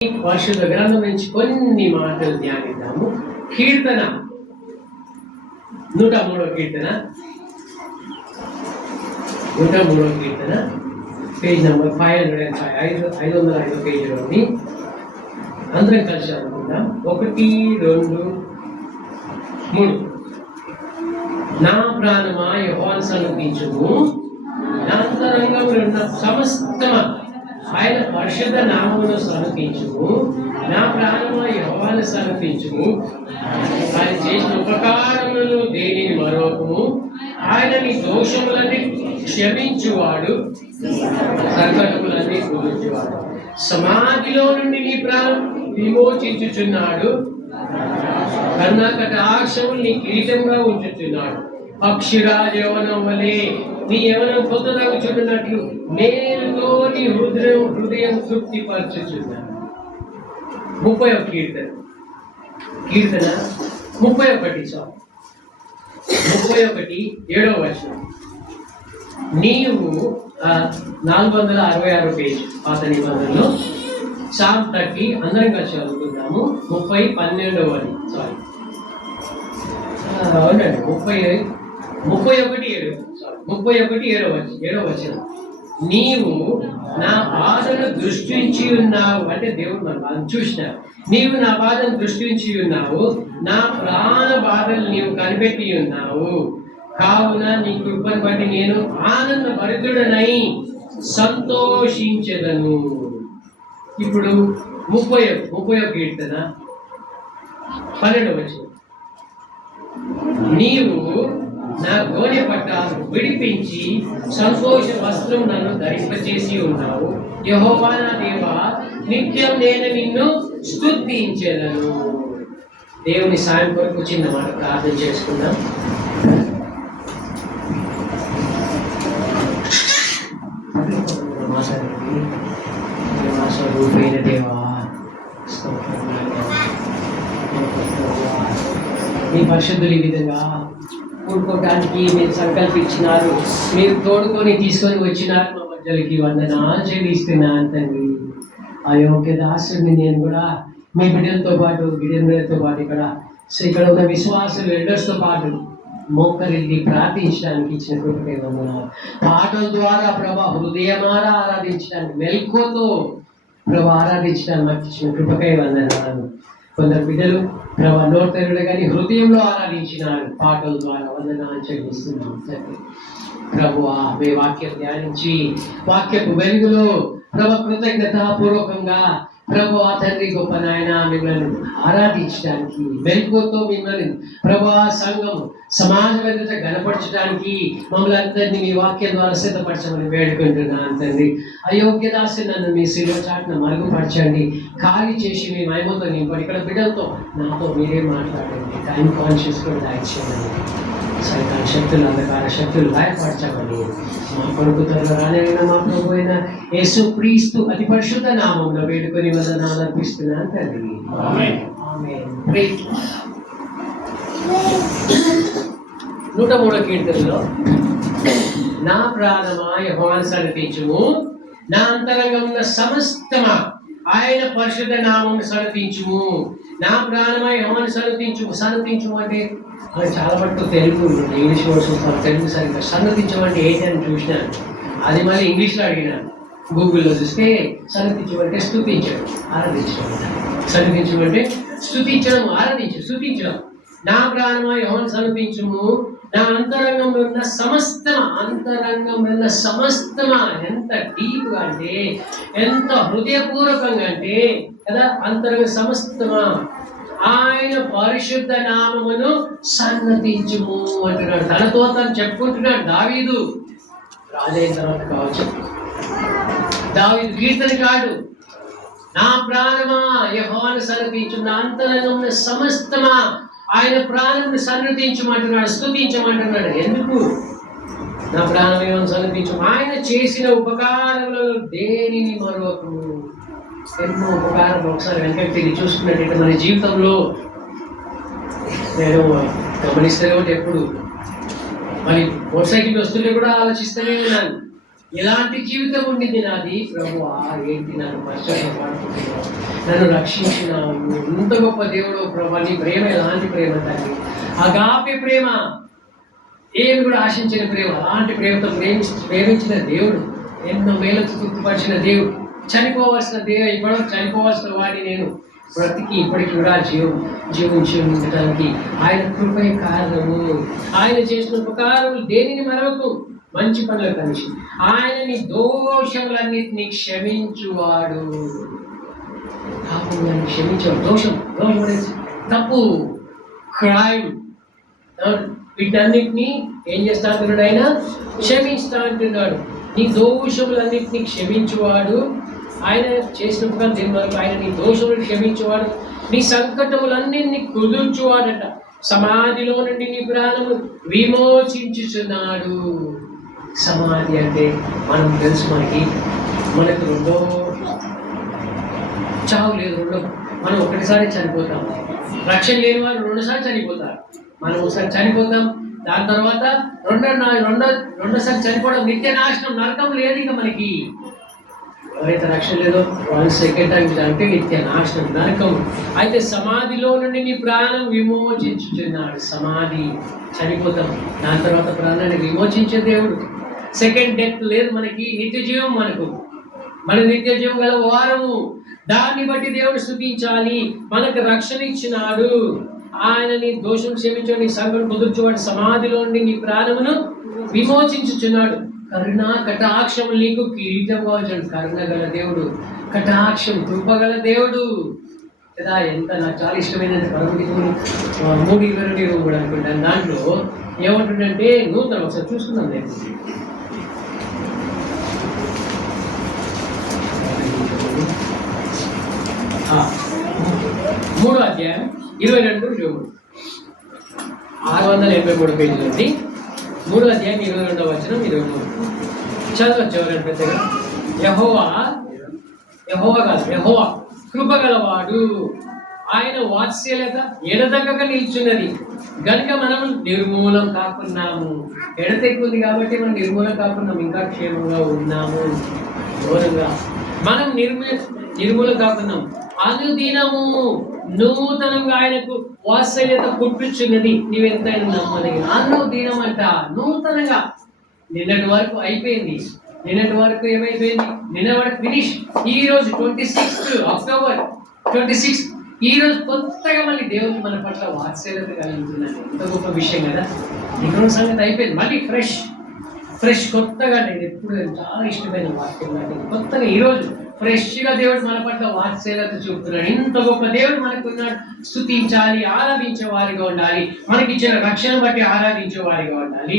పరిశుద్ధ గ్రంథం నుంచి కొన్ని మాటలు ధ్యానిద్దాము. కీర్తన 103వ కీర్తన, 103వ కీర్తన, పేజ్ నెంబర్ 505, 505 పేజీలోని అందరం కలిసి అనుకుందాం. 1, 2, 3. నా ప్రాణమా యెహోవాను సన్నుతించుము, నా అంతరంగంలో ఉన్న సమస్తమా ఆయన పరిశుద్ధ నామమును సన్నుతించుము. నా ప్రాణమా యెహోవాను సన్నుతించుము. ఆయన చేసిన ఉపకారములను దేనిని మరొకము. ఆయన నీ దోషములన్నీ క్షమించువాడు, సంకటములన్నీ కుదుర్చువాడు. సమాధిలో నుండి నీ ప్రాణం విమోచించుచున్నాడు, కర్ణకటాక్షములు నీ కిరీటంగా ఉంచుచున్నాడు. పక్షిరాజ యవనం వలె నీ యవనం పొందదగుచున్నట్లు నేనుతో నీ హృదయం తృప్తిపరచుచున్నాను. 30వ కీర్తన 31, 7వ వచనం. నీవు 466 పేజ్ పాత నిబంధనలో సామ్ 30 అందరం కలిసి చదువుకుందాము. 30:12 సారీ అవునండి 31:7 వచనం. నీవు నా బాధను దృష్టించి ఉన్నావు, అంటే దేవుడు మన బాధను చూసినావు. నీవు నా బాధను దృష్టించి ఉన్నావు, నా ప్రాణ బాధలు నీవు కనిపెట్టి ఉన్నావు. కావున నీ కృపను బట్టి నేను ఆనంద భరితుడనై సంతోషించెదను. ఇప్పుడు 30వ కీర్తన 12వ వచనం. నీవు నా గోనె పట్టాలు విడిపించి సంతోష వస్త్రం నన్ను ధరింపచేసి ఉన్నావు. యెహోవా నా దేవా, నిత్యం నేను నిన్ను స్తుతించెదను. దేవుని సాయం కొరకు చిన్న మాట ప్రార్థన చేసుకుందాం. రూపైన దేవా, మీ పరిశుద్ధులు ఈ విధంగా కూడుకోవడానికి మీరు సంకల్పించినారు, మీరు తోడుకొని తీసుకొని వచ్చినారు. మా మధ్యలోకి వందనాలు చెల్లిస్తున్నాను తండ్రి. అయోగ్య దాసుని నేను కూడా మీ బిడ్డలతో పాటు ఇక్కడ ఉన్న విశ్వాసులు ఎల్డర్స్తో పాటు మోకరిల్లి ప్రార్థించడానికి ఇచ్చిన కృపకై వందనాలు. పాటల ద్వారా ప్రభా హృదయమారా ఆరాధించడానికి, మెలకువతో ప్రభా ఆరాధించడానికి మాకు ఇచ్చిన కృపకై వందనాలు. కొందరు బిడ్డలు ప్రభా నోటరులు కానీ హృదయంలో ఆరాధించినారు. పాటల ద్వారా వందనాలు చెల్లిస్తున్నాం తండ్రి. ప్రభువా మీ వాక్యం ధ్యానించి వాక్యపు వెలుగులో ప్రభు కృతజ్ఞతాపూర్వకంగా ప్రభు తండ్రి గొప్ప నాయన మిమ్మల్ని ఆరాధించడానికి, మెలకువతో మిమ్మల్ని ప్రభు సంఘం సమాజం ఎదుట గణపరచడానికి మమ్మల్ని అందరినీ మీ వాక్యం ద్వారా సిద్ధపరచమని వేడుకుంటున్నాను తండ్రి. అయోగ్యదాసి నన్ను మీ శిలువ చాటున మరుగుపరచండి, ఖాళీ చేసి మీ మహిమతో నింపండి. ఇక్కడ బిడ్డలతో నాతో మీరే మాట్లాడండి. టైం కాన్షియస్ కూడా దాయిచేయండి. సైతాన్ శక్తులు, అంధకార శక్తులు గాయపరచమని మా కొరకు త్వరగా రానైనా మా ప్రభు అయిన యేసు క్రీస్తు అతి పరిశుద్ధ నామంలో వేడుకొని వందనాలు అర్పిస్తున్నాను తండ్రి. ఆమేన్. 103వ కీర్తనలో నా ప్రాణమా యెహోవాను సన్నుతించుము, నా అంతరంగమున సమస్తమా ఆయన పరిశుద్ధ నామమును సన్నుతించుము. నా ప్రాణమా యెహోవాను సన్నుతించుము. సన్నుతించుము అంటే అది చాలా మటుకు తెలుగు, ఇంగ్లీష్ వర్డ్స్ తెలుగు సరిగ్గా. సన్నుతించమంటే ఏంటి అని చూసినాను, అది మళ్ళీ ఇంగ్లీష్లో అడిగినాను. గూగుల్లో చూస్తే సన్నుతించమంటే స్తుతించడం, ఆరాధించడం. సన్నుతించమంటే స్తుతించడం, ఆరాధించడం, స్తుతించడం. నా ప్రాణమా యెహోవాను సన్నుతించుము, నా అంతరంగంలో ఉన్న సమస్తమా ఎంత డీప్గా అంటే, ఎంత హృదయపూర్వకంగా అంటే కదా, అంతరంగ సమస్తమా ఆయన పరిశుద్ధ నామమును సన్నతించుము అంటున్నాడు. తనతో తను చెప్పుకుంటున్నాడు. దావీదు రాజైన తర్వాత కావచ్చు, దావీదు కీర్తన కాడు. నా ప్రాణమా యెహోవాను సన్నతించు, నా అంతరంగమున సమస్తమా ఆయన ప్రాణమును సన్నతించమంటున్నాడు, స్తుతించమంటున్నాడు. ఎందుకు? నా ప్రాణం యెహోవాను సన్నతించు. ఆయన చేసిన ఉపకారములను దేనిని మరొకము. ఎన్నో ఉపకారం ఒకసారి వెనకకి తిరిగి చూసుకున్నట్టయితే మన జీవితంలో నేను గమనిస్తూనే ఉంటే ఎప్పుడు మరి మోటార్ సైకిల్ వస్తుంటే కూడా ఆలోచిస్తూనే ఉన్నాను, ఎలాంటి జీవితం ఉండింది నాది ప్రభువా, ఏంటి నన్ను పశ్చాత్తాపడుతున్నాను. నన్ను రక్షించినావు. ఎంత గొప్ప దేవుడు ప్రభా, నీ ప్రేమ ఎలాంటి ప్రేమ తండ్రి, అగాపే ప్రేమ, ఏమి కూడా ఆశించిన ప్రేమ, అలాంటి ప్రేమతో ప్రేమించిన దేవుడు, ఎన్నో వేలతో తృప్తిపరిచిన దేవుడు, చనిపోవాల్సిన ఇప్పటివరకు చనిపోవాల్సిన వాడిని నేను బ్రతికి ఇప్పటికి కూడా జీవించి ఉండటానికి ఆయన కృపే కారణము. ఆయన చేసిన ఉపకారములు దేనిని మరవకు, మంచి పనులు కలిసి ఆయనని దోషములన్నిటినీ క్షమించువాడు. పాపములను క్షమించేవాడు. దోషం అనేది తప్పు, క్రైమ్, వీటన్నిటినీ ఏం చేస్తా అంటున్నాడు ఆయన? క్షమిస్తా అంటున్నాడు. నీ దోషములన్నిటినీ క్షమించువాడు. ఆయన చేసిన ఉపకారం దేని వరకు? ఆయన నీ దోషములు క్షమించువాడు, నీ సంకటములన్నింటినీ కుదుర్చువాడట. సమాధిలో నుండి నీ ప్రాణము విమోచించుచున్నాడు. సమాధి అంటే మనం తెలుసు, మనకు రెండో చావు లేదు. మనం ఒకటిసారి చనిపోతాం. రక్షణ లేని వారు రెండుసార్లు చనిపోతారు. మనం ఒకసారి చనిపోతాం, దాని తర్వాత రెండోసారి చనిపోవడం నిత్య నాశనం, నరకం లేదు ఇక మనకి. ఎవరైతే రక్షణ లేదో వాళ్ళు సెకండ్ టైం అంటే నిత్య నాశనం, నరకం. అయితే సమాధిలో నుండి నీ ప్రాణం విమోచించుచున్నాడు. సమాధి, చనిపోతాం, దాని తర్వాత ప్రాణాన్ని విమోచించే దేవుడు. సెకండ్ డెత్ లేదు మనకి, నిత్య జీవం మన నిత్య జీవం గల వారము. దాన్ని బట్టి దేవుడు స్తుతించాలి. మనకు రక్షణ ఇచ్చినాడు. ఆయన నీ దోషం క్షమించాడు, నీ సంగతి కుదుర్చువాడు, సమాధిలో నుండి నీ ప్రాణమును విమోచించుచున్నాడు. కరుణ కటాక్షము నీకు కిరీటం కావచ్చు. కరుణ గల దేవుడు, కటాక్షం కృపగల దేవుడు కదా. ఎంత నాకు చాలా ఇష్టమైనది పరమగీతములు 3:22 కూడా అనుకుంటాను. దాంట్లో ఏమంటుందంటే నూతన, ఒకసారి చూసుకుందాం. నేను 3వ అధ్యాయం 22 683 పేజీలు ఉంది. 3వ అధ్యాయం 22వ వచనం 23 చదవచ్చు ఎవరైనా పెద్దగా. యెహోవా కృపగలవాడు, ఆయన వాత్సల్యత ఎడతెగక నిల్చున్నది గనుక మనం నిర్మూలం కాకున్నాము. ఎడతెక్కుంది కాబట్టి మనం నిర్మూలం కాకున్నాము, ఇంకా క్షేమంగా ఉన్నాము. ఘోరంగా మనం నిర్మూలం కాకున్నాం. అనుదినము నూతనంగా ఆయనకు వాత్సల్యత పుట్టుచున్నది. నీవెంతైనా నమ్మదగిన. అనుదినం అంట, నూతనంగా. నిన్నటి వరకు అయిపోయింది, నిన్నటి వరకు ఏమైపోయింది? నిన్న వరకు ఫినిష్. ఈ రోజు 26 అక్టోబర్ 26, ఈ రోజు కొత్తగా మళ్ళీ దేవుడికి మన పట్ల వాత్సల్యత కలుగుతున్నది. ఎంత గొప్ప విషయం కదా. ఇక్కడ సంగతి అయిపోయింది, మళ్ళీ ఫ్రెష్ కొత్తగా. నేను ఎప్పుడు చాలా ఇష్టమైన వాక్యం, కొత్తగా ఈరోజు ఫ్రెష్గా దేవుడు మన పట్ల వాత్సల్యత చూపుతున్నాడు. ఇంత గొప్ప దేవుడు మనకున్నాడు. స్తుతించాలి, ఆరాధించే వారిగా ఉండాలి. మనకి ఇచ్చిన రక్షణ బట్టి ఆరాధించే వారిగా ఉండాలి.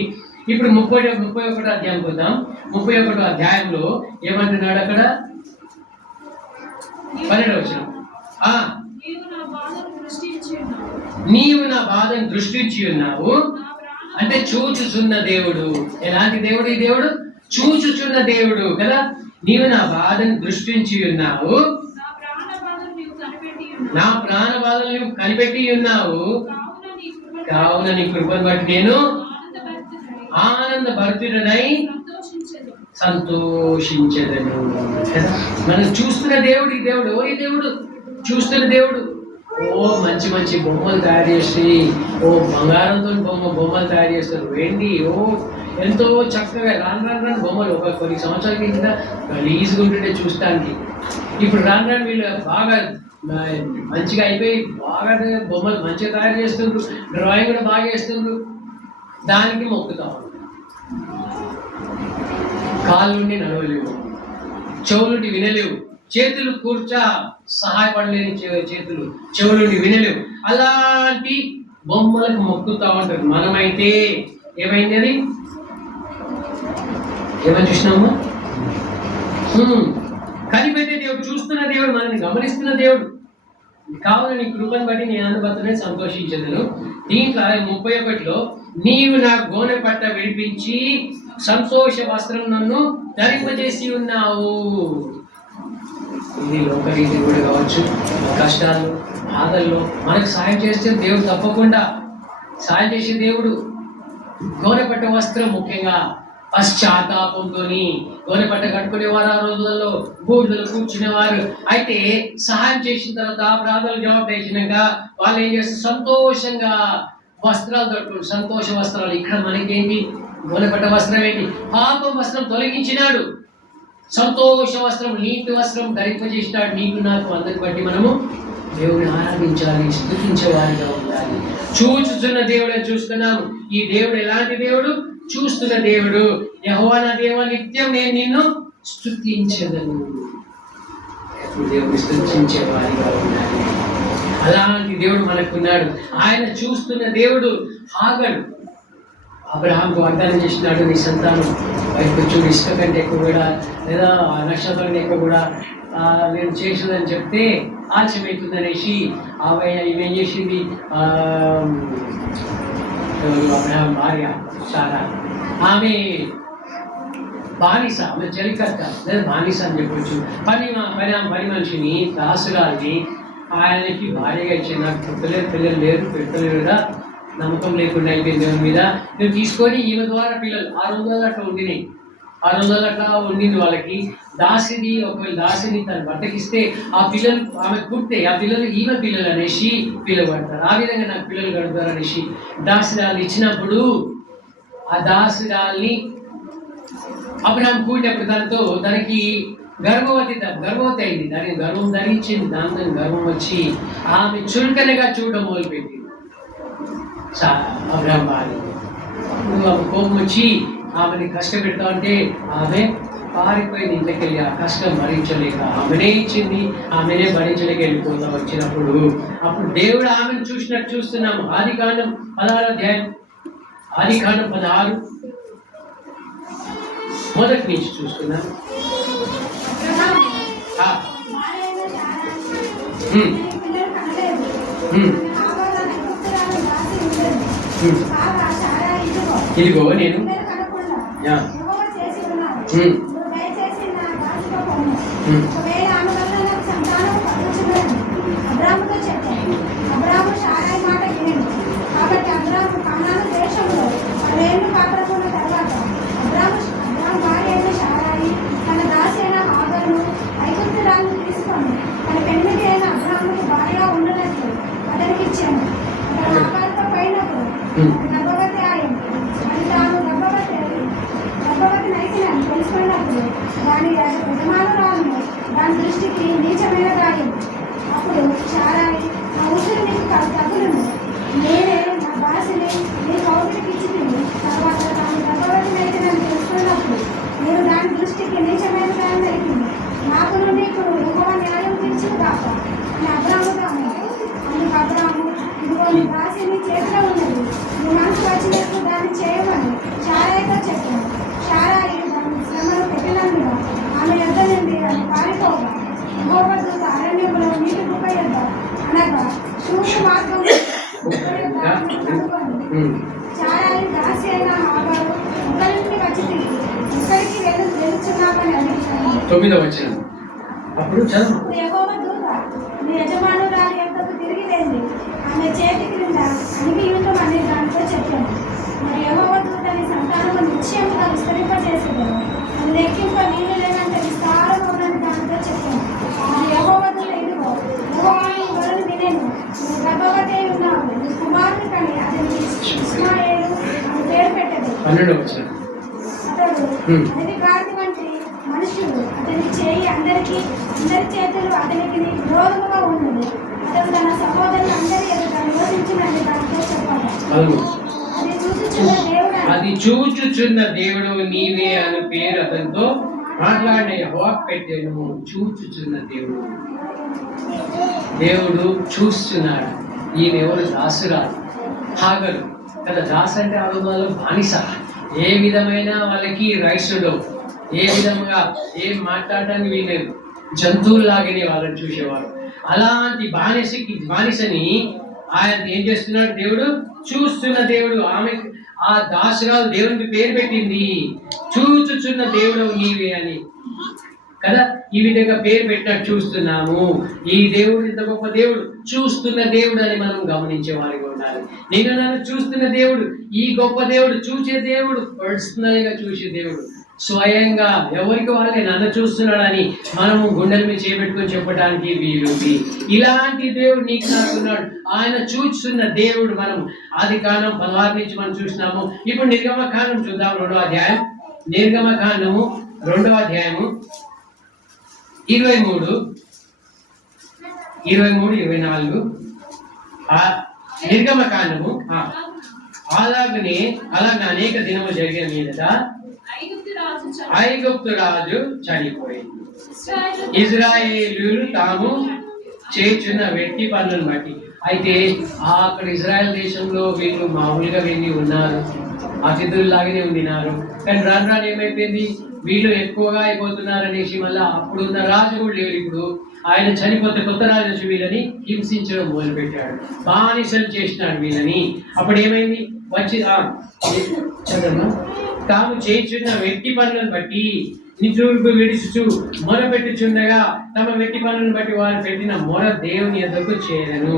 ఇప్పుడు 31వ అధ్యాయం చూద్దాం. 31వ అధ్యాయంలో ఏమంటున్నాడు అక్కడ? 12వ వచనం. నీవు నా బాధను దృష్టించి ఉన్నావు అంటే చూచుచున్న దేవుడు. ఎలాంటి దేవుడు ఈ దేవుడు? చూచుచున్న దేవుడు కదా. నీవు నా బాధను దృష్టించి ఉన్నావు, నా ప్రాణ బాధను నువ్వు కనిపెట్టి ఉన్నావు. కావున నీ కృపను బట్టి నేను ఆనందభరితుడనై సంతోషించదను కదా. మనం చూస్తున్న దేవుడు ఈ దేవుడు. ఈ దేవుడు చూస్తున్న దేవుడు. మంచి మంచి బొమ్మలు తయారు చేసి, బంగారంతో బొమ్మలు తయారు చేస్తారు, వెండి, ఎంతో చక్కగా రాను బొమ్మలు. కొన్ని సంవత్సరాల కింద గలీజ్గా ఉంటుండే చూస్తానికి. ఇప్పుడు రాను వీళ్ళు బాగా మంచిగా అయిపోయి బాగా బొమ్మలు మంచిగా తయారు చేస్తుండ్రు, డ్రాయింగ్ కూడా బాగా చేస్తుండ్రు. దానికి మొక్కుతాం. కాళ్ళుండి నడవలేవు, చెవులుండి వినలేవు, చేతులు సహాయపడలేని చేతులు, చెవులుండి వినలేవు. అలాంటి బొమ్మలకు మొక్కుతా ఉంటారు. మనమైతే ఏమైంది? అది ఏమని చూసినామా? కనిపెట్టే దేవుడు, చూస్తున్న దేవుడు, మనల్ని గమనిస్తున్న దేవుడు. కావున నీ కృపను బట్టి నేను అనుభూతిని సంతోషించదును. దీంట్లో 31లో నీవు నా గోనె పట్ట విడిపించి సంతోష వస్త్రం నన్ను ధరింపజేసి ఉన్నావు. ఇది లోకరీతి కూడా కావచ్చు. కష్టాలు, బాధల్లో మనకు సాయం చేస్తే దేవుడు తప్పకుండా సాయం చేసే దేవుడు. గోనె పట్ట వస్త్రం ముఖ్యంగా పశ్చాత్తాపంతో గోనెపట్ట కట్టుకునేవారు, ఆ రోజులలో బూడిదలు కూర్చునేవారు. అయితే సహాయం చేసిన తర్వాత ప్రార్థనలు జవాబు చేసినాక వాళ్ళు ఏం చేస్తారు, సంతోషంగా వస్త్రాలు కట్టుకుంటారు, సంతోష వస్త్రాలు. ఇక్కడ మనకేంటి, గోనెపట్ట వస్త్రం ఏంటి, పాపం వస్త్రం తొలగించినాడు, సంతోష వస్త్రం, నీతి వస్త్రం ధరింపజేసినాడు నీకు నాకు. అందరిని బట్టి మనము దేవుడిని ఆరాధించాలి, స్తుతించే వారిగా ఉండాలి. చూచుచున్న దేవుడు అని చూస్తున్నాము. ఈ దేవుడు ఎలాంటి దేవుడు, చూస్తున్న దేవుడు. యెహోవా నా దేవా, నిత్యం నేను నిన్ను స్తుతించెదను. దేవుడిని స్తుతించే వారిగా ఉండాలి. అలాంటి దేవుడు మనకున్నాడు. ఆయన చూస్తున్న దేవుడు. హాగరు అబ్రహాంకు వాగ్దానం చేసినాడు, నీ సంతానం బయటకు చూడు, ఇసుక కంటే ఎక్కువ కూడా, లేదా నక్షత్రం ఎక్కువ కూడా నేను చేసిందని చెప్తే ఆలస్యమవుతుంది అనేసి ఆమె ఏం చేసింది, అబ్రహాం భార్య సారా, ఆమె బానిస, ఆమె చెలికత్త లేదా బానిస అని చెప్పొచ్చు. పని మనిషిని, దాసురాల్ని ఆయనకి భార్యగా ఇచ్చింది. నాకు పిల్లలు లేరు, పెట్టలేరుగా, నమ్మకం లేకుండా అయిపోయింది దేవుని మీద. నేను తీసుకొని ఈమె ద్వారా పిల్లలు 600 అట్లా ఉండినాయి, 600 అట్లా ఉండింది వాళ్ళకి. దాసిని, ఒకవేళ దాసిని తన భర్తకిస్తే ఆ పిల్లలు ఆమె పుట్టే, ఆ పిల్లలు ఈమె పిల్లలు అనేసి పిలువబడతారు. ఆ విధంగా నాకు పిల్లలు కడతారు అనేసి దాసిరాలు ఇచ్చినప్పుడు ఆ దాసిరాల్ని అబ్రహాం కూడినప్పుడు తనకి గర్భవతి అయింది. దానికి గర్వం ధరించింది. దాంతో గర్వం వచ్చి ఆమె చురుకనగా చూడడం మొదలుపెట్టింది అబ్రహాం భార్య. కోపం వచ్చి ఆమెని కష్టపెడతా ఉంటే ఆమె పారిపోయింది ఇంట్లోకి వెళ్ళి. ఆ కష్టం భరించలేక ఆమెనే ఇచ్చింది, ఆమెనే భరించలేక వెళ్ళిపోతా వచ్చినప్పుడు అప్పుడు దేవుడు ఆమెను చూసినట్టు చూస్తున్నాము. ఆదికాండం 16 అధ్యాయం, ఆదికాండం 16 మొదటి నుంచి చూస్తున్నాం. ఇదిగో నేను దాని దృష్టికి నీచమైన గాయం. అప్పుడు శారాయి, నా ఉసురు నీకు తగులును, నేనే నా దాసిని నీ కౌగిలికి ఇచ్చి తర్వాత తాను గర్భవతినైతే నన్ను తెలుసుకున్నప్పుడు నేను దాని దృష్టికి నీచమైన గాయం జరిగింది. నాకు నీకు యెహోవా న్యాయం తీర్చును గాక అని అబ్రాముతో అన్నాడు. అందుకు అబ్రాము, ఇదిగో నీ దాసి నీ చేతిలో ఉన్నది, నీ మనసు వచ్చినట్లు దాన్ని చేయమని శారాయితో చెప్పాను. శారాయి దాని శ్రమను పెట్టినందున ఆమె యొద్ద నుండి అది పారిపోగా యెహోవా దూత అరణ్యములో నీటి కుప్ప యొద్ద అనగా శూరు మార్గం కనుగొని శారాయి దాసి అయిన హాగారు ఒకరింటికి వచ్చి తిరిగి ఇక్కడికి వెళుచున్నామని అడిగాను. 9వ వచనం. అప్పుడు యెహోవా దూత, నీ యజమానురాలి యొద్దకు తిరిగి వెళ్ళి ఆమె చేతి క్రింద అణిగియుండమని దానితో చెప్పాను. మరి యెహోవా దూత నీ సంతానము నిశ్చయముగా విస్తరింపజేసేదను, అది లెక్కింప నీళ్ళు లేనంత విస్తారమవునని దానితో చెప్పాను. మరి యెహోవా దూత, ఇదిగో యెహోవా నీ మొరను వినెను, నువ్వు గర్భవతి అయి ఉన్నావు, నీ కుమారుని కని అతనికి ఇష్మాయేలు అని పేరు పెట్టెను. 12వ వచనం. అతడు అడవి గాడిద వంటి మనుషులు, అతని చేయి అందరి చేతులు అతనికి విరోధముగా ఉన్నది. అతడు తన సహోదరులు అందరి ఎదుట నివసించినని దానితో చెప్పాడు. అది చూచుచున్న దేవుడు నీవే అని పేరు అతనితో మాట్లాడిన యెహోవా పెట్టెను. చూచుచున్న దేవుడు, దేవుడు చూస్తున్నాడు. ఈయన ఎవరు? దాసురాలు, హాగరు కదా. దాసు అంటే ఆ రోజుల్లో బానిస. ఏ విధమైన వాళ్ళకి రైట్స్ ఉండవు, ఏ విధంగా ఏం మాట్లాడడానికి వీలేదు, జంతువుల్లాగానే వాళ్ళని చూసేవారు. అలాంటి బానిసని ఆయన ఏం చేస్తున్నాడు? దేవుడు చూస్తున్న దేవుడు. ఆమె ఆ దాసురాలు దేవునికి పేరు పెట్టింది, చూచుచున్న దేవుడు నీవే అని. కదా. ఈ విధంగా పేరు పెట్టినట్టు చూస్తున్నాము. ఈ దేవుడు ఇంత గొప్ప దేవుడు, చూస్తున్న దేవుడు అని మనం గమనించే వారిగా ఉండాలి. నేను నన్ను చూస్తున్న దేవుడు, ఈ గొప్ప దేవుడు, చూసే దేవుడు, పర్సనల్ గా చూసే దేవుడు, స్వయంగా ఎవరికి వాళ్ళే నన్ను చూస్తున్నాడని మనము గుండెల మీద చేపెట్టుకొని చెప్పడానికి వీలుంది. ఇలాంటి దేవుడు నీకు నాకున్నాడు. ఆయన చూస్తున్న దేవుడు. మనం ఆదికాండం 16 నుంచి మనం చూసినాము. ఇప్పుడు నిర్గమకాండం చూద్దాం, 2వ అధ్యాయం. నిర్గమకాండము 2వ అధ్యాయము 23, 24. నిర్గమకాండము. అలాగనే అనేక దినములు జరిగిన మీదట ఐగుప్తు రాజు చనిపోయింది. ఇజ్రాయేలీయులు తాము చేర్చున్న వెట్టి పనులను బట్టి. అయితే అక్కడ ఇజ్రాయెల్ దేశంలో వీళ్ళు మామూలుగా వెళ్ళి ఉన్నారు, అతిథుల్లాగానే ఉండినారు. కానీ రాను ఏమైపోయింది, వీళ్ళు ఎక్కువగా అయిపోతున్నారు అనేసి మళ్ళీ అప్పుడున్న రాజు కూడా లేడు. ఇప్పుడు ఆయన చనిపోతే కొత్త రాజు వచ్చి వీళ్ళని హింసించడం మొదలుపెట్టాడు, బానిసలు చేసినాడు వీళ్ళని. అప్పుడు ఏమైంది, వచ్చి చదమ్మా. తాము చేర్చున్న వెట్టి పనులను బట్టి నిజూర్పు విడుచుచు మొరపెట్టుచుండగా తమ వెట్టి పనులను బట్టి వారు పెట్టిన మొర దేవుని ఎద్దకు చేరను.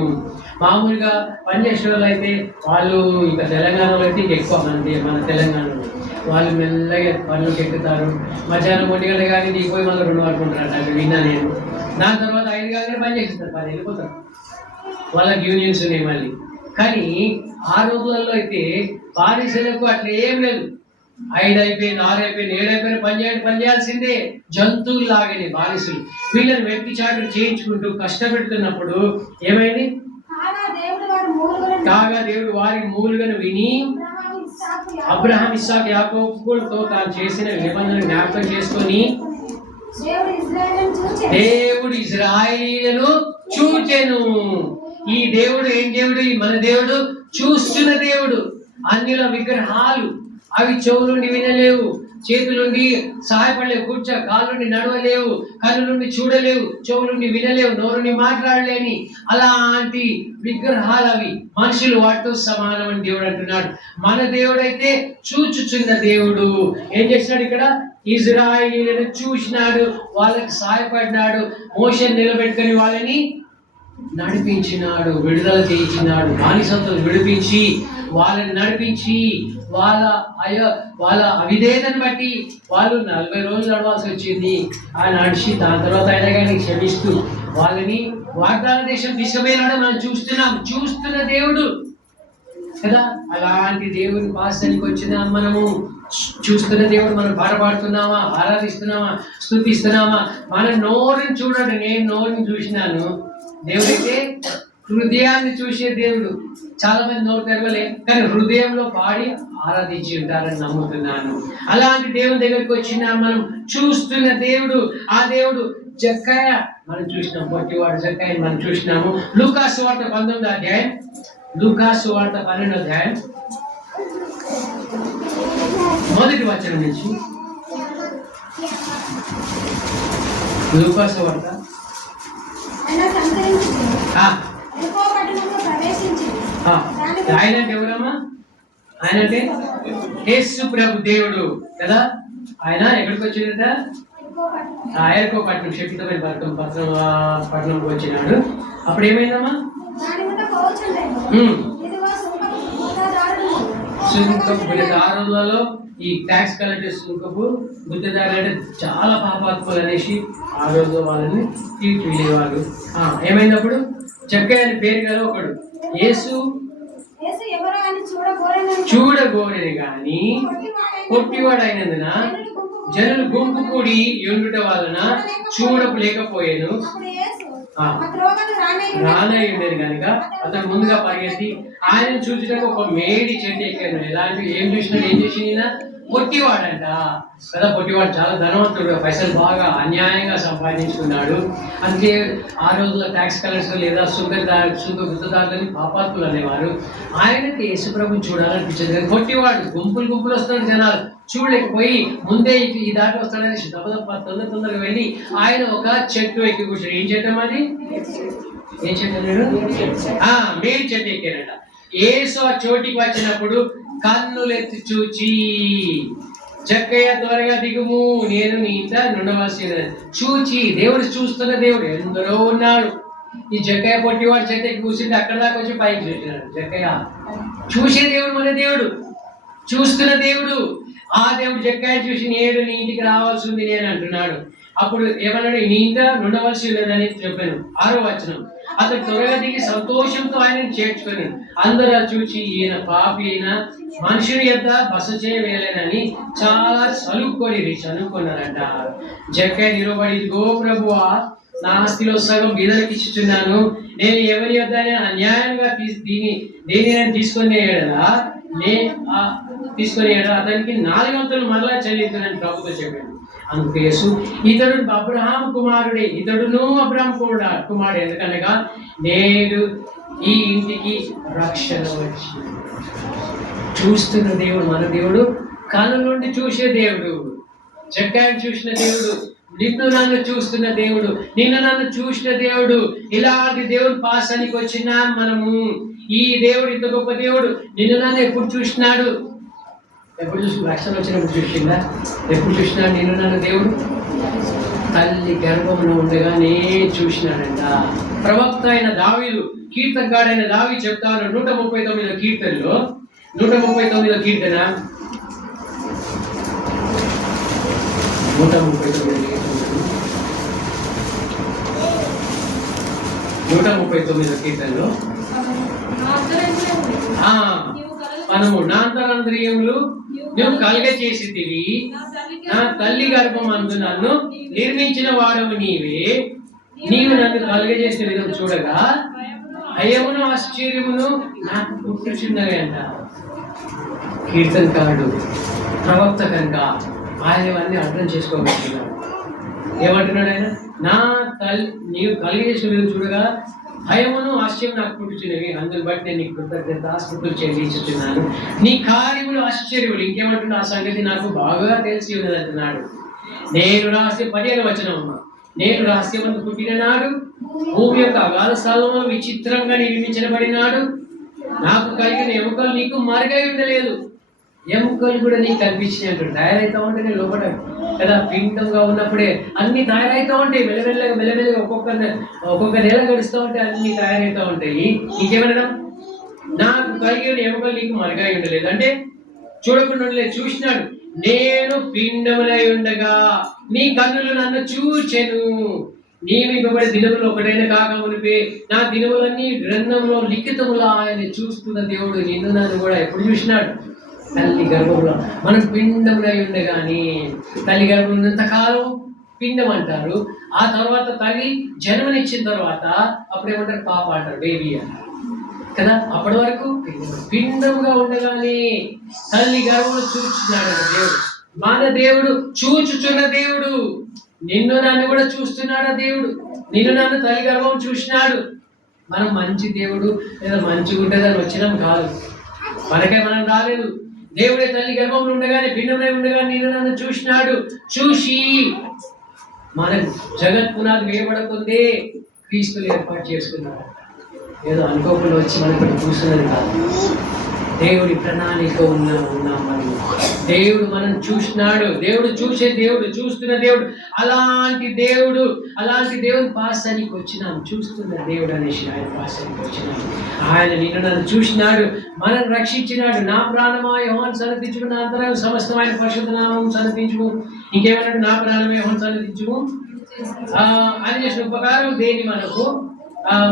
మామూలుగా పనిచేసే వాళ్ళు అయితే వాళ్ళు, ఇంకా తెలంగాణలో అయితే ఎక్కువ మంది, మన తెలంగాణలో వాళ్ళు మెల్లగా పనులు ఎక్కుతారు. మధ్యాహ్నం 1 గంట కానీ దిగిపోయి మళ్ళీ 2 వరకు ఉంటారు. అక్కడ విన్నా నేను. దాని తర్వాత 5 గంటలు పని చేస్తారు, 10 వెళ్ళిపోతారు. వాళ్ళకి యూనియన్స్ ఉన్నాయి మళ్ళీ. కానీ ఆ రోజులలో అయితే బానిసలకు అట్లా ఏం లేదు. 5 అయిపోయింది, 6 అయిపోయింది, 7 అయిపోయింది, పని చేయాల్సిందే. జంతువులు లాగానే బానిసలు. వీళ్ళని వెట్టి చాటులు చేయించుకుంటూ కష్టపెడుతున్నప్పుడు ఏమైంది, కాగా దేవుడు వారి మూలుగను విని అబ్రహాం, ఇస్సాకు, యాకోబులతో తాను చేసిన నిబంధన జ్ఞాపకం చేసుకొని దేవుడు ఇశ్రాయేలీయులను చూచెను. ఈ దేవుడు ఏం దేవుడు, మన దేవుడు చూస్తున్న దేవుడు. అన్యుల విగ్రహాలు అవి చెవులుండి వినలేవు, చేతులుండి సహాయపడలేవు, కాళ్ళుండి నడవలేవు, కన్నులుండి చూడలేవు, చెవులుండి వినలేవు, నోరుని మాట్లాడలేని అలాంటి విగ్రహాలు అవి. మనుషులు వాటితో సమానమని దేవుడు అంటున్నాడు. మన దేవుడైతే చూచుచున్న దేవుడు. ఏం చేసినాడు ఇక్కడ, ఇజ్రాయేలీయులను చూసినాడు, వాళ్ళకి సహాయపడినాడు, మోషేని నిలబెట్టుకొని వాళ్ళని నడిపించినాడు, విడుదల చేయించినాడు. బానిసత్వం విడిపించి వాళ్ళని నడిపించి వాళ్ళ అవిధేయతను బట్టి వాళ్ళు 40 రోజులు నడవాల్సి వచ్చింది. ఆ నడిచి దాని తర్వాత అయినా కానీ క్షమిస్తూ వాళ్ళని వాగ్దాన దేశం తీసుకుపోయినాడు. మనం చూస్తున్న దేవుడు కదా. అలాంటి దేవుని పాసానికి వచ్చిన మనము చూస్తున్న దేవుడు. మనం పాడుతున్నామా, ఆరాధిస్తున్నామా, స్తుతిస్తున్నామా? మన నోరుని చూడండి. నేను నోరుని చూసినాను. దేవుడైతే హృదయాన్ని చూసే దేవుడు. చాలా మంది నోరు తెరవలే, కానీ హృదయంలో పాడి ఆరాధించి ఉంటారని నమ్ముతున్నాను. అలాంటి దేవుని దగ్గరికి వచ్చిన మనం చూస్తున్న దేవుడు. ఆ దేవుడు జక్కయ్య మనం చూసినాం, పొట్టివాడు జక్కయ్య మనం చూసినాము. లూకాసు వార్త 19వ అధ్యాయం, లూకాసు వార్త 12వ అధ్యాయం 1వ వచనం నుంచి. లూకాసు వార్త ఆయన అంటే ఎవరమ్మా? ఆయన అంటే యేసు ప్రభు దేవుడు కదా. ఆయన ఎక్కడికి వచ్చిందట, ఎరుకో పట్టణం, శక్తితమైన పట్టణంకి వచ్చినాడు. అప్పుడు ఏమైందమ్మా, సుంకపు గుత్తదారులలో ఈ ట్యాక్స్ కలెక్టర్ సుంకపు గుత్తదారు అంటే చాలా పాపాత్ములు అనేసి ఆ రోజు వాళ్ళని తీర్చివేవారు. ఏమైనప్పుడు జక్కయ్య అని పేరు గల ఒకడు యేసు చూడగోరని గాని పొట్టివాడైనందున జనులు గుంపు కూడి ఉండుట వలన చూడలేకపోయాను. రానయ్య ఉండేది కనుక అతను ముందుగా పరిగెత్తి ఆయన చూసినాక ఒక మేడి చెట్టు ఎక్కాను. ఎలాంటి ఏం చూసినాడు, ఏం చేసిన, పొట్టివాడంట కదా. పొట్టివాడు చాలా ధనవంతుడు, పైసలు బాగా అన్యాయంగా సంపాదించుకున్నాడు. అందుకే ఆ రోజుల్లో ట్యాక్స్ కలెక్టర్ లేదా గుత్తదారులని పాపాత్ములు అనేవారు. ఆయనకి యేసుప్రభుని చూడాలనిపించింది, కానీ పొట్టివాడు గుంపులు వస్తున్నాడు, జనాలు చూడలేకపోయి ముందే ఈ దాటి వస్తాడని తొందరగా వెళ్ళి ఆయన ఒక చెట్టు ఎక్కి కూర్చొని. ఏం చెట్టు అది, ఏం చెట్టు అన్నాడు, మేడి చెట్టు ఎక్కాడట. యేసు ఆ చోటికి వచ్చినప్పుడు కన్నులెత్తి చూచి జక్కయ్య త్వరగా దిగుము, నేను నీ ఇంట నుండవలసి ఉన్నది. చూచి దేవుడు చూస్తున్న దేవుడు ఎందరో ఉన్నాడు. ఈ జక్కయ్య పొట్టివాడు చెట్టుకి కూర్చుంటే అక్కడ దాకా వచ్చి పైకి చూసినాడు. జక్కయ్య చూసే దేవుడు, మన దేవుడు చూస్తున్న దేవుడు. ఆ దేవుడు జక్కయ్య చూసి నేను నీ ఇంటికి రావాల్సి ఉంది నేను అంటున్నాడు. అప్పుడు ఏమన్నాడు? నీ ఇంట నుండవలసి ఉన్నదని చెప్పాను. 6వ వచనం. అతను త్వరగా దిగి సంతోషంతో ఆయనను చేర్చుకున్నాడు. అందరూ చూచి ఈయన పాపి అయిన మనుషుని యొక్క బస చేయలేనని చాలా చనుక్కున్నారంట. జక్కయ్య నిలబడి, ఇదిగో ప్రభువా, నా ఆస్తిలో సగం బీదలకు ఇచ్చుచున్నాను. నేను ఎవరి యొక్క అన్యాయంగా దేని తీసుకొని అతనికి 4 వంతులు మరలా చెల్లించాలని ప్రభుత్వం చెప్పాడు. అందుకు యేసు, ఇతడు అబ్రహాము కుమారుడే, ఇతడును అబ్రహాము కుమారుడు, ఎందుకనగా నేడు ఈ ఇంటికి రక్షణ వచ్చింది. చూస్తున్న దేవుడు మన దేవుడు, కళ్ళ నుండి చూసే దేవుడు. జక్కయ్యను చూసిన దేవుడు, నిన్ను నన్ను చూస్తున్న దేవుడు, నిన్ను నన్ను చూసిన దేవుడు. ఇలాంటి దేవుడు పాసానికి వచ్చినా మనము. ఈ దేవుడు ఇంత గొప్ప దేవుడు నిన్ను నన్ను ఎప్పుడు చూసినాడు? ఎప్పుడు చూసి రక్షణ వచ్చినప్పుడు చూసిందా? ఎప్పుడు చూసినాడు నిన్ను నన్ను దేవుడు? తల్లి గర్భంలో ఉండగానే చూసినాడంట. ప్రవక్త అయిన దావీదు, కీర్తనకాడైన దావీదు చెప్తాను 139వ కీర్తనలో, 139వ కీర్తన 139వ కీర్తనలో మనము నా అంతరంద్రియములు నువ్వు కలగ చేసితివి, నా తల్లి గర్భం అందు నన్ను నిర్మించిన వాడవు నీవే. నీవు నన్ను కలగజేసిన విధం చూడగా భయమును ఆశ్చర్యమును నాకు పుట్టుచున్నవి అంట. కీర్తనకారుడు, ప్రవక్త కనుక ఆయనవన్నీ అర్థం చేసుకోగలుగుతున్నాడు. ఏమంటున్నాడు ఆయన? నా తల్లి నీవు కలిగేసిన విధం చూడగా భయమును ఆశ్చర్యం నాకు పుట్టుచున్నవి, అందుని బట్టి నేను నీకు కృతజ్ఞతాస్తుతులు చెల్లించుచున్నాను. నీ కార్యములు ఆశ్చర్యములు. ఇంకేమంటున్నా? ఆ సంగతి నాకు బాగా తెలిసి ఉన్నది అంటున్నాడు. నేను రాసే 15వ వచనం అమ్మా. నేను రహస్యమందు పుట్టిన నాడు, భూమి యొక్క అగాధ స్థలంలో విచిత్రంగా నిర్మించబడినాడు. నాకు కలిగిన ఎముకలు నీకు మరుగై ఉండలేదు. ఎముకలు కూడా నీకు కనిపించినట్టు తయారైతా ఉంటాయి. నేను లోపల కదా పిండంగా ఉన్నప్పుడే అన్ని తయారైతా ఉంటాయి. మెల్లమెల్లగా ఒక్కొక్క నెల గడుస్తూ ఉంటే అన్ని తయారైతా ఉంటాయి. ఇంకేమన్నా? నాకు కలిగిన ఎముకలు నీకు మరుగై ఉండలేదు అంటే చూడకుండా ఉండలేదు. చూసినాడు. నేను పిండములై ఉండగా నీ కన్నులు నన్ను చూచెను. నియమింపబడి దినములు ఒకటైన కాక మునిపే నా దినములన్నీ గ్రంథంలో లిఖితములా ఆయన చూస్తున్న దేవుడు నిన్ను నన్ను కూడా ఎప్పుడు చూసినాడు? తల్లి గర్భంలో. మనం పిండములై ఉండగాని, తల్లి గర్భంలో ఉన్నంతకాలం పిండం అంటారు. ఆ తర్వాత తల్లి జన్మనిచ్చిన తర్వాత అప్పుడేమంటారు? పాప అంటారు, బేబీ అంటారు కదా. అప్పటి వరకు పిండముగా ఉండగానే తల్లి గర్భంలో చూస్తున్నాడు దేవుడు. మన దేవుడు చూచుచున్న దేవుడు. నిన్ను నన్ను కూడా చూస్తున్నాడు దేవుడు. నిన్ను నన్ను తల్లి గర్భం చూసినాడు. మనం మంచి దేవుడు లేదా మంచిగా ఉంటుందని వచ్చినాం కాదు. మనకే మనం రాలేదు. దేవుడే తల్లి గర్భంలో ఉండగానే, భిన్నమై ఉండగానే నిన్ను నన్ను చూసినాడు. చూసి మన జగత్ పునాది వేయబడకుందే క్రీస్తులు ఏర్పాటు చేసుకున్నాడు. ఏదో అనుకోకుండా వచ్చి మనకు చూస్తున్నది కాదు. దేవుడి ప్రణాళిక ఉన్నాం మనం. దేవుడు మనం చూసినాడు. దేవుడు చూసే దేవుడు, చూస్తున్న దేవుడు. అలాంటి దేవుని పాసానికి వచ్చినాం. చూస్తున్న దేవుడు అనేసి ఆయన పాసానికి వచ్చినాం. ఆయన నిన్ను నన్ను చూసినాడు, మనం రక్షించినాడు. నా ప్రాణమా యెహోవాను సన్నతించుము, నా అంతరంగ సమస్తం ఆయన పరిశుద్ధ నామమును సన్నతించుము. ఇంకేమన్నాడు? నా ప్రాణమా యెహోవాను సన్నతించుము. ఆయన చేసిన ఉపకారం దేని మనకు?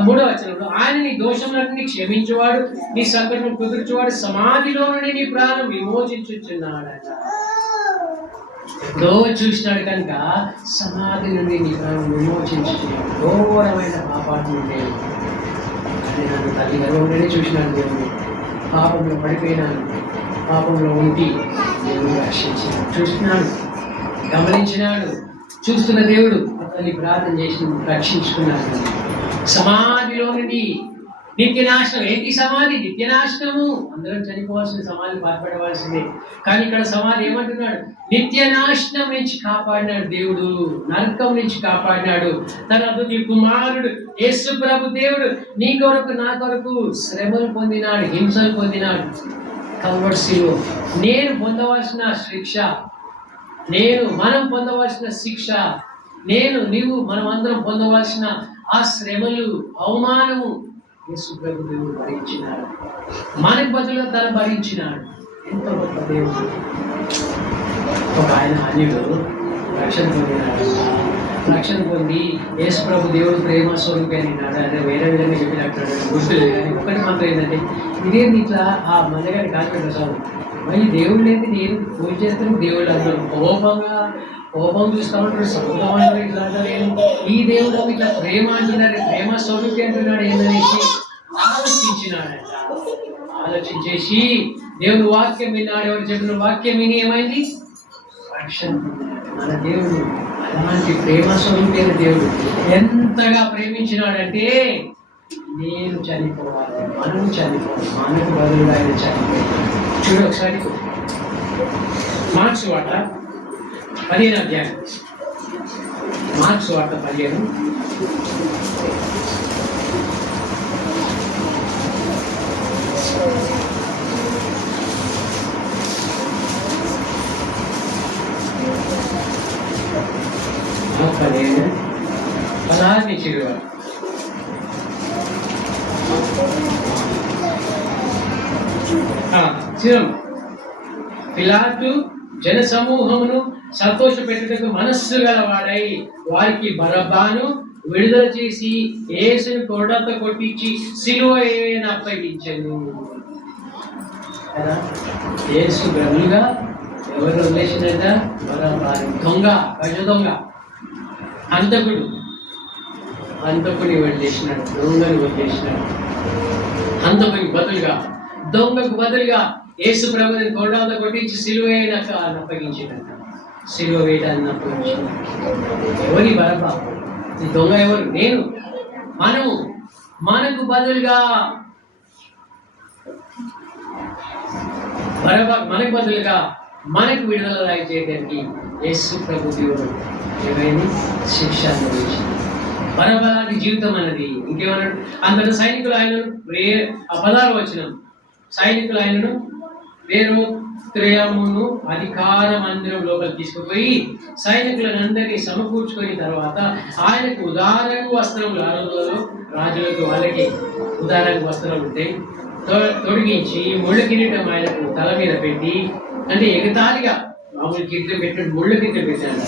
3వ వచనంలో ఆయన నీ దోషములన్నీ క్షమించేవాడు, నీ సంకటం కుదుర్చేవాడు, సమాధిలో నుండి నీ ప్రాణం విమోచించుచున్నాడట. ఎప్పుడో చూసినాడు కనుక సమాధి నుండి నీ ప్రాణం విమోచించుచున్నాడు. ఘోరమైన పాపాన్ని నుండి అది నన్ను తల్లి గర్భంలోనే చూసినాడు దేవుడు. పాపంలో పడిపోయినాను, పాపంలో ఉండి దేవుడు రక్షించినాడు. చూస్తున్నాడు, గమనించినాడు. చూస్తున్న దేవుడు అతన్ని ప్రార్థన చేసి రక్షించుకున్నాడు. సమాధిలో నుండి నిత్యనాశనం. ఏంటి సమాధి? నిత్యనాశనము. అందరం చనిపోవాల్సిన, సమాధి పాల్పడవలసిందే. కానీ ఇక్కడ సమాధి ఏమంటున్నాడు? నిత్యనాశనం నుంచి కాపాడినాడు దేవుడు. నరకం నుంచి కాపాడినాడు. తన నీ కుమారుడు యేసు ప్రభు దేవుడు నీ కొరకు నా కొరకు శ్రమలు పొందినాడు, హింసలు పొందినాడు. కల్వరి శిలువ. నేను పొందవలసిన శిక్ష మనం పొందవలసిన శిక్ష, నీవు మనం అందరం పొందవలసిన ఆ శ్రమలు, అవమానము యేసు ప్రభు దేవుడు భరించినాడు. మనకు బదులుగా తన భరించినాడు. ఎంత గొప్ప దేవుడు. ఒక ఆయన అన్యుడు రక్షణ పొందినాడు. రక్షణ పొంది యేసు ప్రభు దేవుడు ప్రేమ స్వరూపి అన్నాడు. అంటే వేరే విధంగా చెప్పినట్టు గుర్తులేదు. కానీ ఒకటి మాత్రం ఏంటంటే, ఇదేంటి ఇట్లా ఆ మనగారి కాన్ఫిడెన్స్ చాలు మరి దేవుడు లేదు, నేను పూజ చేస్తాను, దేవుడు అందరూ కోపం చూస్తూ ఉంటాడు, సముద్రం అంటారు, ఇట్లా అంటారు. ఈ దేవుడు ఇట్లా ప్రేమ అంటున్నారు, ప్రేమ స్వరూపి అంటున్నాడు ఏందనేసి ఆలోచించేసి దేవుడు వాక్యం విన్నాడు. ఎవరు చెప్పిన వాక్యం విని ఏమైంది? రక్షణ. మన దేవుడు అలాంటి ప్రేమ స్వరూపైన దేవుడు ఎంతగా ప్రేమించినాడంటే, నేను చనిపోవాలి, మనం చనిపోవాలి, మనకు బదులుగా ఆయన చనిపోయాడు. చూడు ఒకసారి మార్క్స్ వార్త 15వ అధ్యాయం. మార్క్స్ వార్త 15. పదహారు చిరువ పిలాతు జన సమూహమును సంతోషపెట్టుటకు మనస్సు గలవాడై వారికి బరబ్బను విడుదల చేసి యేసును కొరడాతో కొట్టించి సిలువ అప్పగించాను కదా. యేసు బదులుగా ఎవరు వదిలేసినట? బరబ్బను. దొంగ, గజ దొంగ, హంతకుని వదిలేసినాడు, దొంగని వదిలేసినాడు. హంతకుని బదులుగా, దొంగకు బదులుగా యేసు ప్రభుని కొరడాతో కొట్టించి సిలువ అప్పగించినట్ట. సిలువ వేయడాన్ని అప్పగించిన ఎవరి? బరబ్బా. ఈ దొంగ ఎవరు? నేను. మనకు బదులుగా బరబ్బా, మనకు బదులుగా మనకు విడుదల చేయడానికి యేసు ప్రభు దేవుడు ఏమైంది? శిక్ష అనుభవించింది. బరబ్బా లాంటి జీవితం అన్నది ఇంకేమన్నాడు? అందరు సైనికులు ఆయనను 16వ వచనం, సైనికులు ఆయనను త్రయమును అధికార మందిరం లోపలికి తీసుకుపోయి సైనికులను అందరినీ సమకూర్చుకుని తర్వాత ఆయనకు ఉదారంగు వస్త్రములు, ఆ రోజులలో రాజులకు వాళ్ళకి ఉదారంగు వస్త్రాలు ఉంటాయి, తొడిగించి ముళ్ళ కిరీటం ఆయనకు తల మీద పెట్టి, అంటే ఎగతాళిగా మామూలు కిరీటం పెట్టినట్టు ముళ్ళ కిరీటం పెట్టారు.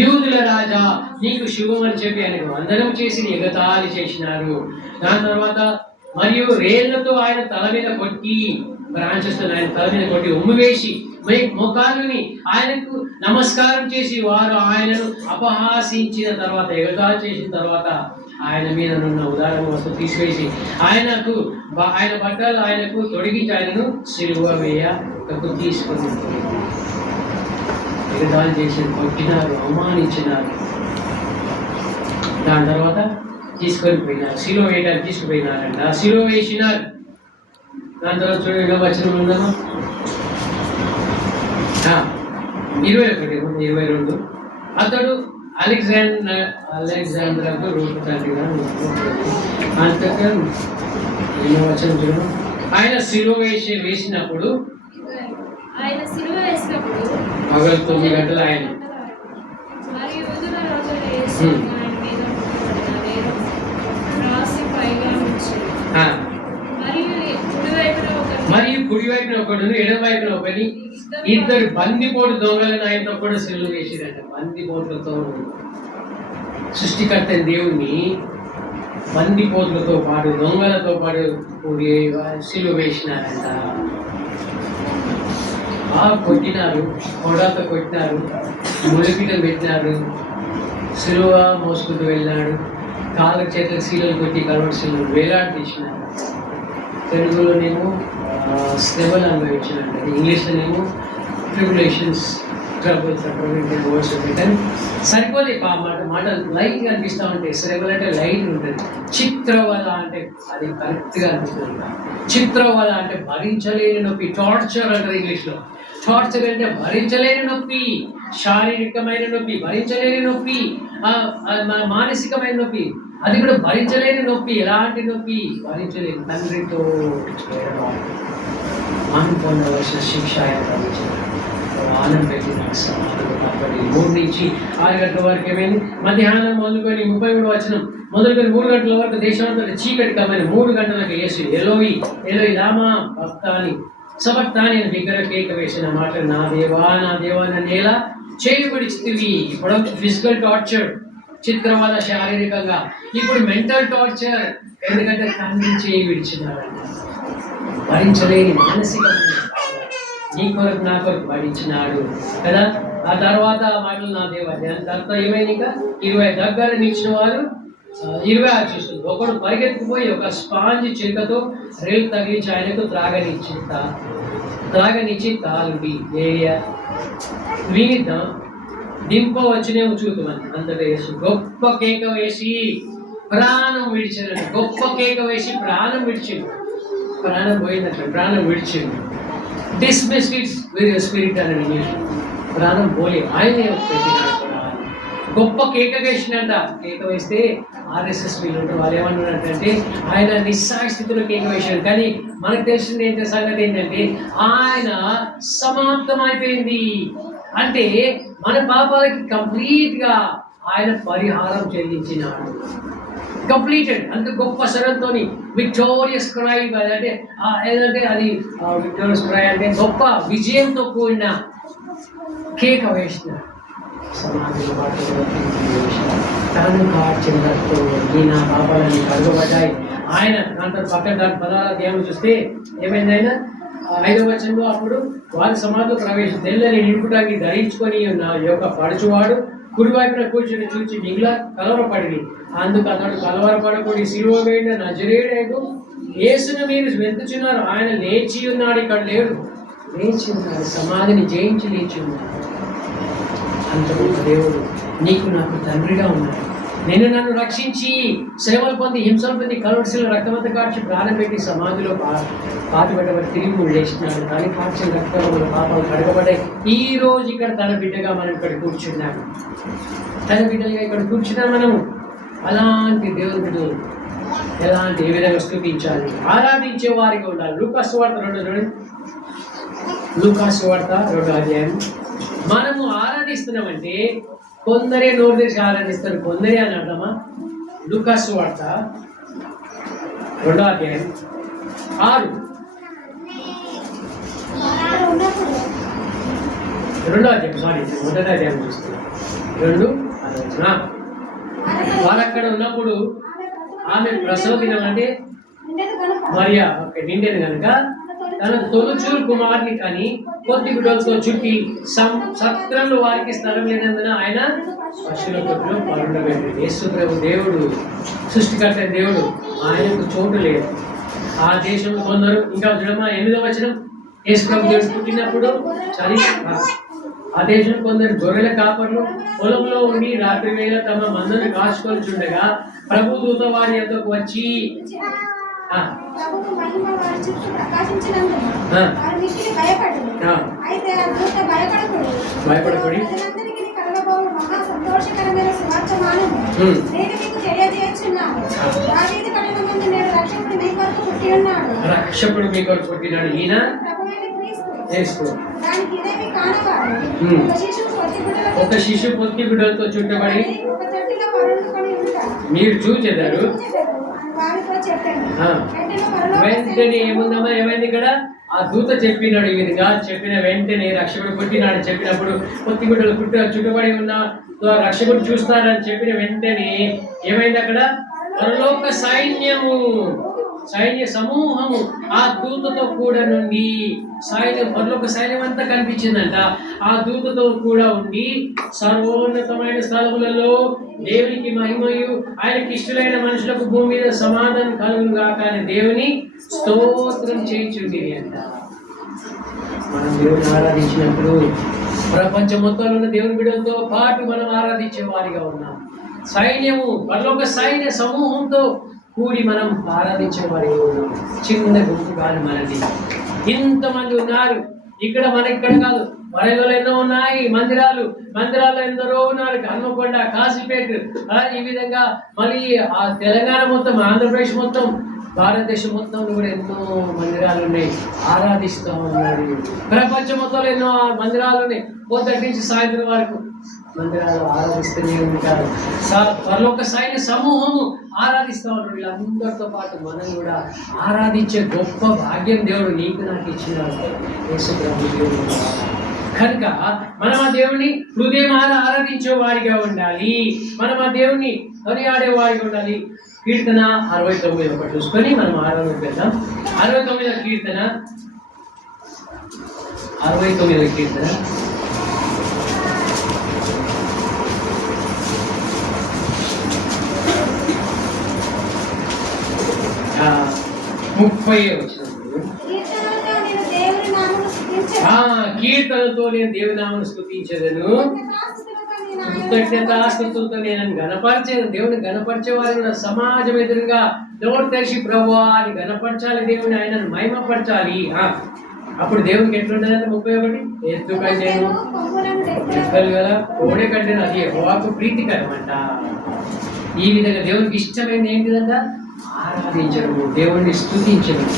యూదుల రాజా నీకు శుభం అని చెప్పి ఆయనకు వందనం చేసి ఎగతాళి చేసినారు. దాని తర్వాత మరియు రేళ్లతో ఆయన తల మీద కొట్టి, బ్రాంచెస్ ఆయన తల మీద కొట్టి ఉమ్ము వేసి మోకాళ్ళని ఆయనకు నమస్కారం చేసి వారు ఆయనను అపహాసించిన తర్వాత, ఎగతాళి చేసిన తర్వాత ఆయన మీద ఉన్న ఉదాహరణ వస్తువు తీసివేసి ఆయన బట్టలు ఆయనకు తొడిగించి ఆయనను సిలువ వేయకు తీసుకొని ఎగతాళి చేసి కొట్టినారు, అవమానించినారు. దాని తర్వాత తీసుకొని పోయినారు, సిలువ వేయడానికి తీసుకుపోయినారంట. సిలువ వేసినారు. దాని తర్వాత చూడండి వచనం ఉందమ్మా 21, 22. అతడు అలెగ్జాండర్కు రూపు తండ్రిగా అంతగా వచనం చూడండి. ఆయన సిలువ వేసినప్పుడు పగలు 9 గంటలు ఆయన మరియు కుడివైపున ఒకడును ఎడమవైపున ఒకటి, ఇద్దరు బందిపోటు దొంగలను ఆయనతో కూడా సిలువ వేసిరంట. బందిపోట్లతో సృష్టికర్త దేవుణ్ణి బందిపోట్లతో పాటు దొంగలతో పాటు సిలువ వేసినారంట. కొట్టినారు, కొడాతో కొట్టినారు, ములిపీటలు పెట్టినారు, సిలువ మోసుకుంటూ వెళ్ళినాడు. కాళ్ళ చేతులకు శీలలు కొట్టి కలవటి శీలలు వేలాడి తీసినారు. తెలుగులోనేమో శ్రమలు అనుభవించినట్టు, ఇంగ్లీష్లోనేమో ట్రిబులేషన్స్, ట్రబుల్స్ వర్డ్స్ ఉంటాయి. కానీ సరిపోతే మాట లైట్గా అనిపిస్తూ ఉంటాయి. శ్రమలు అంటే లైట్ ఉంటుంది. చిత్రవద అంటే అది కరెక్ట్గా అనిపిస్తుంది. చిత్రవద అంటే భరించలేని నొప్పి, టార్చర్ అంటారు ఇంగ్లీష్లో. టార్చర్ అంటే భరించలేని నొప్పి, శారీరకమైన నొప్పి, భరించలేని నొప్పి, మానసికమైన నొప్పి, అది కూడా భరించలేని నొప్పి. ఎలాంటి నొప్పి? భరించలేని తండ్రితో మనం పొందవలసిన శిక్ష భరించారు. వానం పెట్టి నాకు సమాధానం కాబట్టి 3 నుంచి 6 గంటల వరకు ఏమైంది, మధ్యాహ్నం మొదలుకొని 33 వచనం మొదలుకొని 3 గంటల వరకు దేశమంతా చీకటి కమ్మని 3 గంటలకు యేసు ఎలోయి ఎలోయి లామా భక్తాని సబక్తాని అని బిగ్గర కేక వేసిన మాట, నా దేవా నన్ను ఎలా చేయబడిచితివి. ఇప్పుడు ఫిజికల్ టార్చర్, చిత్రవద శారీరకంగా, ఇప్పుడు మెంటల్ టార్చర్, ఎందుకంటే తండ్రి చేయి విడిచినారంట. భరించలేని మానసికమైన నీ కొరకు నా కొరకు భరించినాడు కదా. ఆ తర్వాత మాటలు నా దేవ, దాని తర్వాత ఏమైంది, ఇంకా 20 దగ్గర నిలిచిన వారు 26 చూస్తుంది. ఒకడు పరిగెత్తుకుపోయి ఒక స్పాంజ్ చిలుకతో రేలు తగిలించి ఆయనకు త్రాగనిచ్చి తాలుడి ఏరియా వినిద్దాం దింపవచ్చునేమో చూద్దామని అంతటా యేసు గొప్ప కేక వేసి ప్రాణం విడిచాడు. గొప్ప కేక వేసి ప్రాణం విడిచిండు. ప్రాణం పోయిందట, ప్రాణం విడిచిండు. డిస్మిస్ ఇట్స్ స్పిరిట్ అని ఇంగ్లీష్. ప్రాణం పోలే, ఆయనే పెట్టినాడు. గొప్ప కేక వేసినట్ట. కేక వేస్తే RSS వీళ్ళు ఉంటారు, వాళ్ళు ఏమన్నారంటే ఆయన నిస్సాయ స్థితిలో కేక వేశాడు. కానీ మనకు తెలిసింది సంగతి ఏంటంటే ఆయన సమాప్తం అయిపోయింది. అంటే మన పాపాలకి కంప్లీట్గా ఆయన పరిహారం చెల్లించినాడు. కంప్లీటెడ్. అంత గొప్ప స్వరంతో విక్టోరియస్ క్రై, అంటే ఏదంటే అది విక్టోరియస్ క్రై అంటే గొప్ప విజయంతో కూడిన కేక వేసినాడు. సమాధిలో తను కార్చిన రక్తంలో నా పాపాలన్నీ కడగబడ్డాయి. ఆయన దాంట్లో పక్కన దాని పదాల ధ్యానం చూస్తే ఏమైంది, ఆయన 5వ వచనంలో అప్పుడు వారి సమాధిలో ప్రవేశం తెల్లని నింపుటానికి ధరించుకొని ఉన్న యొక్క పడుచువాడు కుడివైపున కూర్చొని చూచి మిగిలిన కలవరపడి, అందుకు అతడు కలవరపడకూడి సిలువ వేడిన నజరేయుడు యేసును మీరు వెతుకుచున్నారు, ఆయన లేచి ఉన్నాడు, ఇక్కడ లేడు, లేచి ఉన్నాడు, సమాధిని జయించి లేచి ఉన్నాడు. అంత గొప్ప దేవుడు నీకు నాకు తండ్రిగా ఉన్నాడు. నన్ను రక్షించి శ్రమలు పొంది హింసలు పొంది కలవరిశిల రక్తమంతా కాచి ప్రాణం పెట్టి సమాధిలో పాతిపెట్టబడి తిరిగి లేచినాడు. కానీ కాచిన రక్తంలో పాపాలు కడగబడ్డాయి. ఈ రోజు ఇక్కడ తన బిడ్డగా మనం ఇక్కడ కూర్చున్నాము. తన బిడ్డగా ఇక్కడ కూర్చున్నాం మనము. అలాంటి దేవుని బిడ్డలు ఏ విధంగా స్థుతించాలి, ఆరాధించే వారిగా ఉండాలి. లూకాసు వార్త 2 చూడండి. లూకాసు వార్త 2వ అధ్యాయం. మనము ఆరాధిస్తున్నామంటే కొందరే నోరు తెరిచి ఆరాధిస్తారు, కొందరే అని అర్థమా? లూకాసు వార్త 2వ అధ్యాయం 6. 2వ అధ్యాయం, సారీ, 1వ అధ్యాయం చూస్తున్నాం. 2 వారు అక్కడ ఉన్నప్పుడు ఆమె ప్రసవ దినం అంటే మరియా నిండేది కనుక తన తొలుచూరు కుమారుని కానీ కొద్ది గుడ్డలతో చుట్టి సత్రంలో వారికి స్థలం లేనందున ఆయన పశువుల కొట్టులో పరుండబెట్టాడు. యేసు ప్రభు దేవుడు, సృష్టికర్త దేవుడు, ఆయనకు చోటు లేదు. ఆ దేశంలో కొందరు, ఇంకా చూడమా 8వ వచనం, యేసు ప్రభు దేవుడు పుట్టినప్పుడు ఆ దేశంలో కొందరు గొర్రెల కాపర్లు పొలంలో ఉండి రాత్రి వేళ తమ మందను కాచుకొని చుండగా ప్రభు దూత వారి యొద్దకు వచ్చి భయపడకూడి రక్షకుడు మీ కొరకు పుట్టినాడు, ఈయన ఒక శిశువు పొత్తి గుడ్డలతో చుట్టబడి మీరు చూచెదారు. వెంటనే ఏముందమ్మా, ఏమైంది ఇక్కడ? ఆ దూత చెప్పినాడు, ఈ విధంగా చెప్పిన వెంటనే రక్షకుడు పుట్టినాడు చెప్పినప్పుడు పొత్తి గుడ్డలు చుట్టబడి ఉన్న రక్షకుడు చూస్తారని చెప్పిన వెంటనే ఏమైంది అక్కడ? పరలోక సైన్య సమూహము ఆ దూతతో కూడా నుండి పరలోక సైన్యం అంతా కనిపించిందంట. ఆ దూతతో కూడా ఉండి సర్వోన్నతమైన స్థలములలో దేవునికి మహిమయు ఆయనకి ఇష్టమైన మనుషులకు భూమి మీద సమాధానం కలుగునుగా కానీ దేవుని స్తోత్రం చేయించుండేది అంట. మనం దేవుని ఆరాధించినప్పుడు ప్రపంచం మొత్తంలో ఉన్న దేవుని బిడ్డలతో పాటు మనం ఆరాధించే వారిగా ఉన్నాం. పరలోక సైన్య సమూహంతో కూడి మనం ఆరాధించే వారిగా ఉన్నాం. చిన్న గుంపు కాదు మనది, ఇంతమంది ఉన్నారు ఇక్కడ. మన ఇక్కడ కాదు, వరంగల్ ఎన్నో ఉన్నాయి మందిరాలు ఎందరో ఉన్నారు. హన్మకొండ, కాశీపేట, ఈ విధంగా మళ్ళీ ఆ తెలంగాణ మొత్తం, ఆంధ్రప్రదేశ్ మొత్తం భారతదేశం మొత్తంలో కూడా ఎన్నో మందిరాలు ఉన్నాయి, ఆరాధిస్తూ ఉన్నారు. ప్రపంచం మొత్తంలో ఎన్నో మందిరాలు ఉన్నాయి, పొద్దుటి నుంచి సాయంత్రం వరకు మందిరాలు ఆరాధిస్తూనే ఉంటారు. పరలోక సైన్య సమూహము ఆరాధిస్తూ ఉంటారు. వీళ్ళందరితో పాటు మనం కూడా ఆరాధించే గొప్ప భాగ్యం దేవుడు నీకు నాకు ఇచ్చినాడు. యేసు ప్రభు దేవుడు కనుక మనం ఆ దేవుని హృదయం ఆరాధించే వాడిగా ఉండాలి. మనం ఆ దేవుని కొనియాడే వాడిగా ఉండాలి. కీర్తన 69 ఒకటి చూసుకొని మనం ఆరాధన పెడదాం. 69వ కీర్తన 69వ కీర్తన 30 వచ్చినప్పుడు కీర్తనతో నేను దేవుని నామమును స్తుతించెదను, కృతజ్ఞతాస్తుతులతో నేను గణపరిచేది. దేవుని గణపరిచే వారిని సమాజం ఎదురుగా నోరు తెరిచి ప్రభువా అని గణపరచాలి, దేవుని ఆయనను మహిమపరచాలి. అప్పుడు దేవునికి ఎట్లుంటుందంటే 31 ఎద్దు కంటేను ఎద్దలు కదా కోడే కంటేను అది యెహోవాకు ప్రీతికరం అంట. ఈ విధంగా దేవునికి ఇష్టమైనది ఏంటిదంట? ఆరాధించడము, దేవుణ్ణి స్తుతించడం.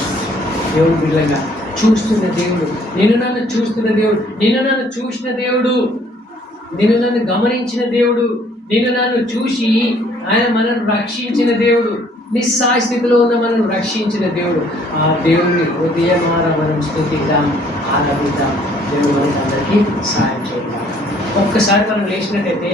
దేవుని బిడ్డగా చూస్తున్న దేవుడు, నిన్ను నన్ను చూస్తున్న దేవుడు, నిన్ను నన్ను చూసిన దేవుడు, నిన్ను నన్ను గమనించిన దేవుడు, నిన్ను నన్ను చూసి ఆయన మనను రక్షించిన దేవుడు, నిస్సాయ స్థితిలో ఉన్న మనను రక్షించిన దేవుడు. ఆ దేవుని హృదయమార మనం స్తుతిద్దాం, ఆరాధిద్దాం. దేవుడు మనకి అందరికీ సాయం చేద్దాం. ఒక్కసారి మనం లేచినట్టయితే